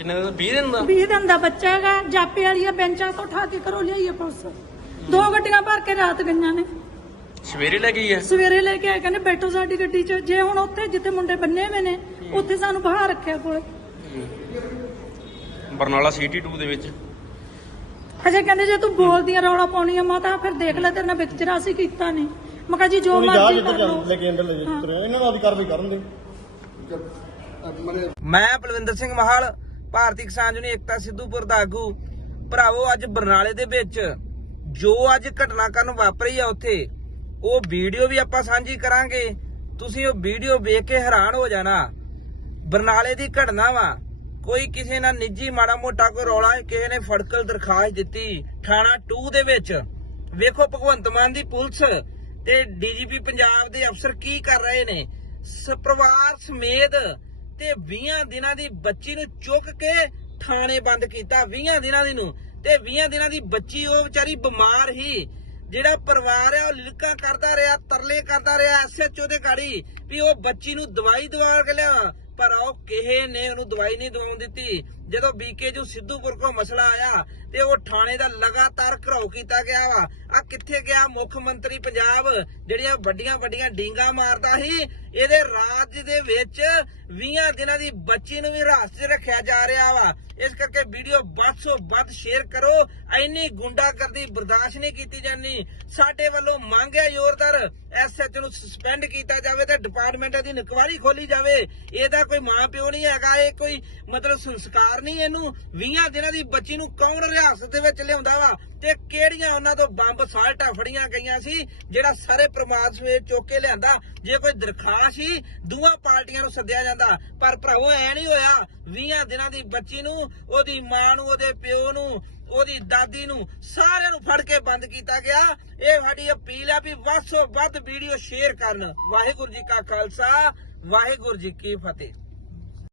ਕਿੰਨੇ ਦਿਨ 20 ਦਿਨ ਦਾ? 20 ਦਿਨ ਦਾ ਬੱਚਾ ਹੈਗਾ ਜਾਪੇ ਵਾਲੀਆਂ ਬੈਂਚਾਂ ਤੋਂ ਉਠਾ ਕੇ ਘਰੋਂ ਲਿਆਈਏ ਪੁਲਿਸ। ਦੋ ਗੱਡੀਆਂ ਭਰ ਕੇ ਰਾਤ ਗਈਆਂ ਨੇ। ਸਵੇਰੇ ਲੈ ਗਈ ਹੈ? ਸਵੇਰੇ ਲੈ ਕੇ ਆਏ ਕਹਿੰਦੇ ਬੈਠੋ ਸਾਡੀ ਗੱਡੀ 'ਚ। ਜੇ ਹੁਣ ਉੱਥੇ ਜਿੱਥੇ ਮੁੰਡੇ ਬੰਨੇ ਹੋਏ ਨੇ ਉੱਥੇ ਸਾਨੂੰ ਬਾਹਰ ਰੱਖਿਆ ਕੋਲੇ। ਬਰਨਾਲਾ ਸਿਟੀ 2 ਦੇ ਵਿੱਚ। ਅਜੇ ਕਹਿੰਦੇ ਜੇ ਤੂੰ ਬੋਲਦੀ ਆ ਰੌਲਾ ਪਾਉਣੀ ਆ ਮਾਤਾ ਫਿਰ ਦੇਖ ਲੈ ਤੇਰੇ ਨਾਲ ਵਿਚਰਾ ਅਸੀਂ ਕੀਤਾ ਨਹੀਂ। ਮੈਂ ਕਿਹਾ ਜੀ ਜੋ ਮਰਜ਼ੀ ਕਰ ਲਓ। ਲੈ ਕੇ ਅੰਦਰ ਲੈ ਜਾ ਇਹਨਾਂ ਨਾਲ ਦੀ ਕਾਰਵਾਈ ਕਰਨ ਦੇ। ਮੈਂ ਬਲਵਿੰਦਰ ਸਿੰਘ ਮਹਾਲ ਭਾਰਤੀ ਕਿਸਾਨ ਯੂਨੀਅਨ ਏਕਤਾ ਸਿੱਧੂਪੁਰ ਦਾ ਆਗੂ ਭਰਾਵੋ, ਅੱਜ ਬਰਨਾਲੇ ਦੇ ਵਿੱਚ ਜੋ ਅੱਜ ਘਟਨਾਕ੍ਰਮ ਵਾਪਰੀ ਆ ਉੱਥੇ, ਉਹ ਵੀਡੀਓ ਵੀ ਆਪਾਂ ਸਾਂਝੀ ਕਰਾਂਗੇ। ਤੁਸੀਂ ਉਹ ਵੀਡੀਓ ਵੇਖ ਕੇ ਹੈਰਾਨ ਹੋ ਜਾਣਾ। ਬਰਨਾਲੇ ਦੀ ਘਟਨਾ ਵਾ, ਕੋਈ ਕਿਸੇ ਨਾਲ ਨਿੱਜੀ ਮਾੜਾ ਮੋਟਾ ਕੋਈ ਰੌਲਾ, ਕਿਸੇ ਨੇ ਫੜਕਲ ਦਰਖਾਸਤ ਦਿੱਤੀ ਥਾਣਾ 2 ਦੇ ਵਿੱਚ। ਵੇਖੋ, ਭਗਵੰਤ ਮਾਨ ਦੀ ਪੁਲਿਸ ਤੇ ਡੀਜੀਪੀ ਪੰਜਾਬ ਦੇ ਅਫਸਰ ਕੀ ਕਰ ਰਹੇ ਨੇ? ਸ- ਸਮੇਤ ਤੇ 20 ਦਿਨਾਂ ਦੀ ਬੱਚੀ ਨੂੰ ਚੁੱਕ ਕੇ ਥਾਣੇ ਬੰਦ ਕੀਤਾ 20 ਦਿਨਾਂ ਦੀ ਨੂੰ। ਤੇ 20 ਦਿਨਾਂ ਦੀ ਬੱਚੀ ਉਹ ਵਿਚਾਰੀ ਬਿਮਾਰ ਹੀ, ਜਿਹੜਾ ਪਰਿਵਾਰ ਆ ਉਹ ਲਿਲਕਾਂ ਕਰਦਾ ਰਿਹਾ, ਤਰਲੇ ਕਰਦਾ ਰਿਹਾ ਐਸਐਚਓ ਦੇ ਗਾੜੀ ਵੀ ਉਹ ਬੱਚੀ ਨੂੰ ਦਵਾਈ ਦਵਾ ਕੇ ਲਿਆ ਪਰ ਉਹ ਕਿਸੇ ਨੇ ਉਹਨੂੰ ਦਵਾਈ ਨਹੀਂ ਦਵਾਉਣ ਦਿੱਤੀ। ਜਦੋਂ ਬੀਕੇਜੂ ਸਿੱਧੂਪੁਰ ਕੋ ਮਸਲਾ ਆਇਆ ਤੇ ਉਹ ਥਾਣੇ ਦਾ ਲਗਾਤਾਰ ਘਰਾਓ ਕੀਤਾ ਗਿਆ ਵਾ। ਆ ਕਿੱਥੇ ਗਿਆ? ਮੁੱਖ ਮੰਤਰੀ ਪੰਜਾਬ, ਜਿਹੜੀਆਂ ਵੱਡੀਆਂ ਵੱਡੀਆਂ ਡੀਂਗਾ ਮਾਰਦਾ ਸੀ, ਇਹਦੇ ਰਾਜ ਦੇ ਵਿੱਚ 20 ਦਿਨਾਂ ਦੀ ਬੱਚੀ ਨੂੰ ਵੀ ਹਿਰਾਸਤ 'ਚ ਰੱਖਿਆ ਜਾ ਰਿਹਾ ਵਾ। ਇਸ ਕਰਕੇ ਵੀਡੀਓ ਵੱਧ ਤੋਂ ਵੱਧ ਸ਼ੇਅਰ ਕਰੋ। ਐਨੀ ਗੁੰਡਾਗਰਦੀ ਬਰਦਾਸ਼ਤ ਨਹੀਂ ਕੀਤੀ ਜਾਣੀ। ਸਾਡੇ ਵੱਲੋਂ ਮੰਗ ਹੈ ਜ਼ੋਰਦਾਰ ਐਸਐਚ ਨੂੰ ਸਸਪੈਂਡ ਕੀਤਾ ਜਾਵੇ ਤੇ ਡਿਪਾਰਟਮੈਂਟ ਦੀ ਇਨਕੁਆਰੀ ਖੋਲੀ ਜਾਵੇ। ਇਹਦਾ ਕੋਈ ਮਾਂ ਪਿਓ ਨਹੀਂ ਹੈਗਾ, ਇਹ ਕੋਈ ਮਤਲਬ ਸੰਸਕਾਰ ਨਹੀਂ ਇਹਨੂੰ 20 ਦਿਨਾਂ ਦੀ ਬੱਚੀ ਨੂੰ ਕੌਣ ਰਿਆਸਤ ਦੇ ਵਿੱਚ ਲਿਆਉਂਦਾ ਵਾ? ਤੇ ਕਿਹੜੀਆਂ ਉਹਨਾਂ ਤੋਂ ਬੰਬ ਸਾਲਟਾਂ ਫੜੀਆਂ ਗਈਆਂ ਸੀ, ਜਿਹੜਾ ਸਾਰੇ ਪ੍ਰਮਾਦ ਸਮੇਤ ਚੁੱਕ ਕੇ ਲਿਆਂਦਾ? ਜੇ ਕੋਈ ਦਰਖਾਸਤ ਸੀ ਦੋਵਾਂ ਪਾਰਟੀਆਂ ਨੂੰ ਸੱਦਿਆ ਜਾਂਦਾ, ਪਰ ਭਰਾਵੋ ਐ ਨਹੀਂ ਹੋਇਆ 20 ਦਿਨਾਂ ਦੀ ਬੱਚੀ ਨੂੰ, ਉਹਦੀ ਮਾਂ ਨੂੰ, ਉਹਦੇ ਪਿਓ ਨੂੰ, ਉਹਦੀ ਦਾਦੀ ਨੂੰ ਸਾਰਿਆਂ ਨੂੰ ਫੜ ਕੇ ਬੰਦ ਕੀਤਾ ਗਿਆ। ਇਹ ਸਾਡੀ ਅਪੀਲ ਹੈ ਵੀ ਵੱਧ ਤੋਂ ਵੱਧ ਵੀਡੀਓ ਸ਼ੇਅਰ ਕਰਨ। ਵਾਹਿਗੁਰੂ ਜੀ ਕਾ ਖਾਲਸਾ, ਵਾਹਿਗੁਰੂ ਜੀ ਕੀ ਫਤਿਹ।